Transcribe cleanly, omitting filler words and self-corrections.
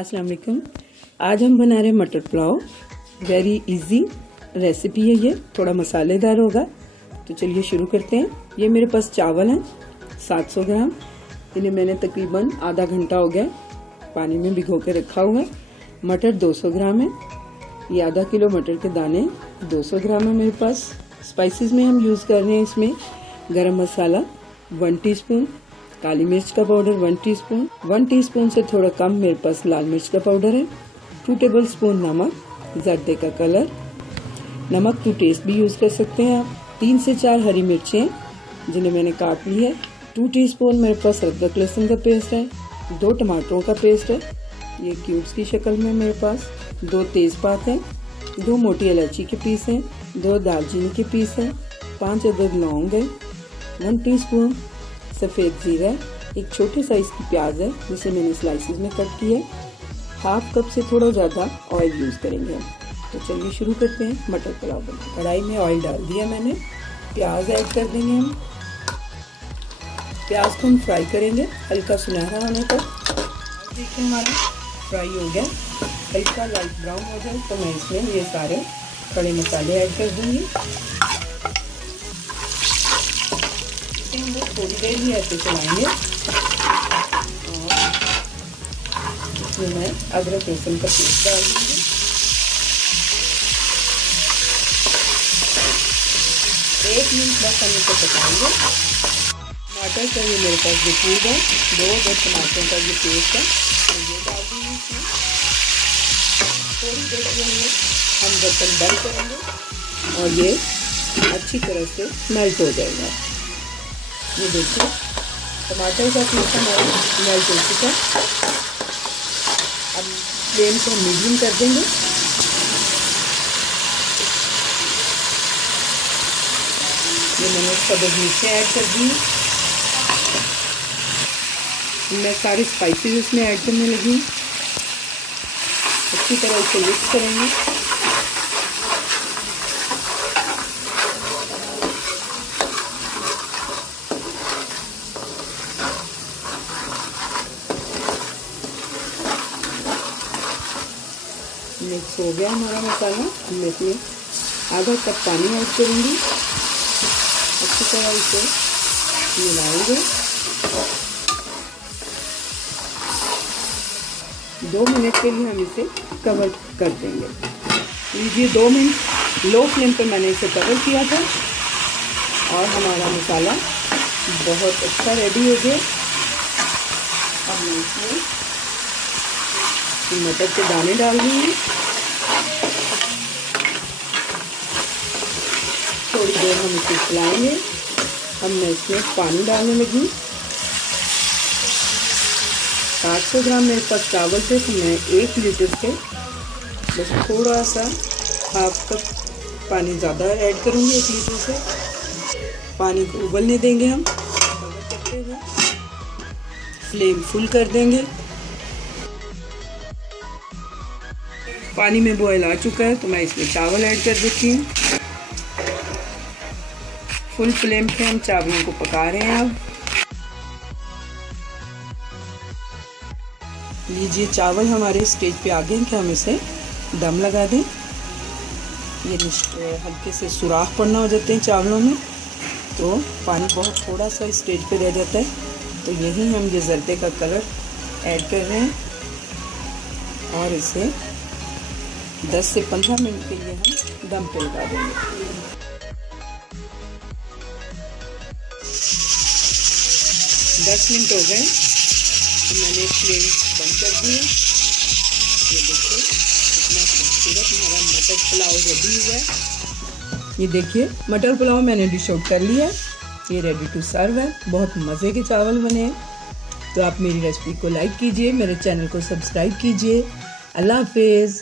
अस्सलाम वालेकुम। आज हम बना रहे हैं मटर पुलाव। वेरी इजी रेसिपी है ये, थोड़ा मसालेदार होगा। तो चलिए शुरू करते हैं। ये मेरे पास चावल हैं 700 ग्राम। इन्हें मैंने तकरीबन आधा घंटा हो गया पानी में भिगो के रखा हुआ है। मटर 200 ग्राम है। ये आधा किलो मटर के दाने 200 ग्राम है मेरे पास। स्पाइसेस में हम यूज़ कर रहे हैं इसमें गरम मसाला 1 टीस्पून, काली मिर्च का पाउडर 1 टीस्पून, 1 टीस्पून से थोड़ा कम मेरे पास लाल मिर्च का पाउडर है, 2 टेबलस्पून नमक, जर्दे का कलर, नमक टू टेस्ट भी यूज़ कर सकते हैं आप। 3 से 4 हरी मिर्चें जिन्हें मैंने काट ली है। 2 टीस्पून मेरे पास अदरक लहसुन का पेस्ट है। 2 टमाटरों का पेस्ट है, ये क्यूब्स की शक्ल में मेरे पास। 2 तेज़पात हैं, 2 मोटी इलायची के पीस हैं, 2 दालचीनी के पीस हैं, 5 अदद लौंग है, 1 टीस्पून सफ़ेद ज़ीरा, एक छोटे साइज़ की प्याज है जिसे मैंने स्लाइसिस में कट किया है। 1/2 कप से थोड़ा ज़्यादा ऑयल यूज़ करेंगे हम। तो चलिए शुरू करते हैं मटर पुलाव बनाना। कढ़ाई में ऑयल डाल दिया मैंने, प्याज ऐड कर देंगे हम। प्याज को हम फ्राई करेंगे हल्का सुनहरा होने तक। देखिए हमारा फ्राई हो गया, हल्का लाइट ब्राउन हो जाए तो मैं इसमें ये सारे खड़े मसाले ऐड कर दूँगी। हम लोग थोड़ी देर ही ऐसे चलाएंगे और इसमें मैं अदरक लहसुन का पेस्ट डाल दूँगी। एक मिनट बस हम इसे पकाएंगे। टमाटर का ये मेरे पास जो क्यूब है, 2 टमाटरों का जो पेस्ट है ये डाल दूँगी इसमें। थोड़ी देर के लिए हम बर्तन बंद करेंगे और ये अच्छी तरह से मेल्ट हो जाएगा। ये देखिए टमाटर का पेस्ट हमारा मेल्ट हो चुका है। अब फ्लेम को मीडियम कर देंगे। ये मैंने सब मिर्चें ऐड कर दी। मैं सारे स्पाइसेस इसमें ऐड करने लगी। अच्छी तरह इसे मिक्स करेंगे। मिक्स हो गया हमारा मसाला। मैं इसमें आधा कप पानी ऐड करूँगी। अच्छी तरह इसे मिलाएंगे। 2 मिनट के लिए हम इसे कवर कर देंगे। लीजिए 2 मिनट लो फ्लेम पर मैंने इसे कवर किया था और हमारा मसाला बहुत अच्छा रेडी हो गया। अब मैं इसमें मटर के दाने डाल दूँगी। थोड़ी देर हम इसे चलाएंगे। अब मैं इसमें पानी डालने लगी। 700 ग्राम मेरे पास चावल थे तो मैं 1 लीटर से बस थोड़ा सा 1/2 कप पानी ज़्यादा ऐड करूँगी। 1 लीटर से पानी को उबलने देंगे हम। करते हुए फ्लेम फुल कर देंगे। पानी में बॉयल आ चुका है तो मैं इसमें चावल ऐड कर देती हूँ। फुल फ्लेम पे हम चावलों को पका रहे हैं। अब लीजिए चावल हमारे स्टेज पे आ गए हैं कि हम इसे दम लगा दें। ये हल्के से सुराख पड़ना हो जाते हैं चावलों में तो पानी बहुत थोड़ा सा स्टेज पे रह जाता है। तो यही हम ये जर्दे का कलर ऐड कर रहे हैं और इसे 10 से 15 मिनट के लिए हम दम पे लगा देंगे। 10 मिनट हो गए तो मैंने फ्लेम बंद कर दी है। ये देखिए कितना खूबसूरत हमारा मटर पुलाव रेडी हुआ है। ये देखिए मटर पुलाव मैंने डिश आउट कर लिया है। ये रेडी टू सर्व है। बहुत मज़े के चावल बने हैं। तो आप मेरी रेसिपी को लाइक कीजिए, मेरे चैनल को सब्सक्राइब कीजिए। अल्लाह हाफिज़।